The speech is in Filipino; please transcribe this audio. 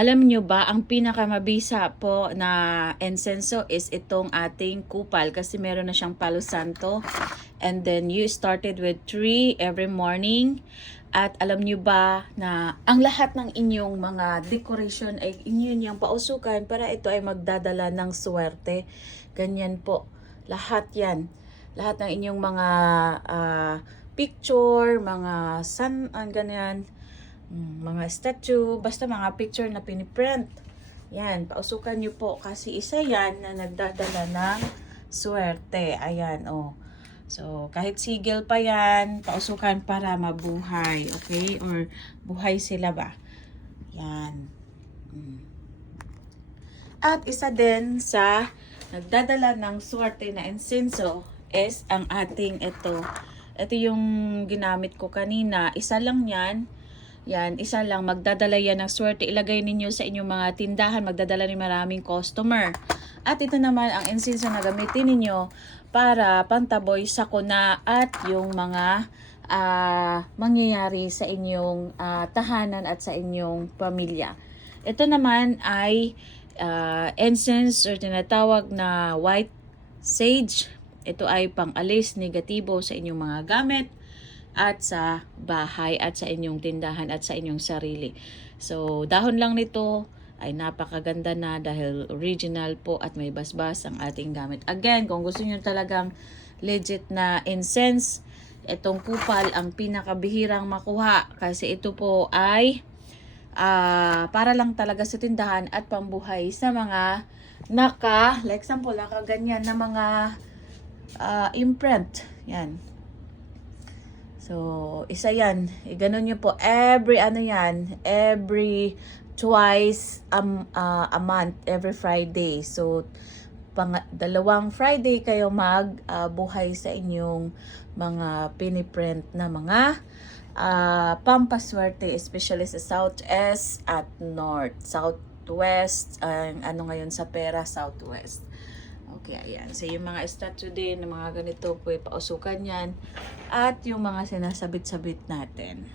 Alam nyo ba, ang pinakamabisa po na insenso is itong ating kupal kasi meron na siyang palo santo. And then you started with 3 every morning. At alam nyo ba na ang lahat ng inyong mga decoration ay inyo niyang pausukan para ito ay magdadala ng swerte. Ganyan po. Lahat yan. Lahat ng inyong mga picture, mga ganyan. Mga statue, basta mga picture na piniprint. Yan, pausukan nyo po kasi isa yan na nagdadala ng swerte. Ayan, oh. So, kahit sigil pa yan, pausukan para mabuhay. Okay? Or buhay sila ba? Yan. At isa din sa nagdadala ng swerte na insenso is ang ating ito. Ito yung ginamit ko kanina. Isa lang yan. Yan, isa lang, magdadala yan ng swerte. Ilagay ninyo sa inyong mga tindahan, magdadala ni maraming customer. At ito naman ang insenso na gamitin ninyo para pantaboy sa kuna at yung mga mangyayari sa inyong tahanan at sa inyong pamilya. Ito naman ay incense or tinatawag na white sage. Ito ay pang-alis negatibo sa inyong mga gamit at sa bahay at sa inyong tindahan at sa inyong sarili. So, dahon lang nito ay napakaganda na dahil original po at may basbas ang ating gamit. Again, kung gusto niyo talagang legit na incense, itong kupal ang pinakabihirang makuha kasi ito po ay para lang talaga sa tindahan at pambuhay sa mga like example, nakaganyan na mga imprint. Yan. So, isa yan. Ganon nyo po. Every twice a month, every Friday. So, dalawang Friday kayo buhay sa inyong mga piniprint na mga pampaswerte, especially sa Southwest at North. Southwest, ano ngayon sa pera, Southwest. Okay, ayan. So, yung mga statue din, mga ganito po, pausukan yan. At yung mga sinasabit-sabit natin.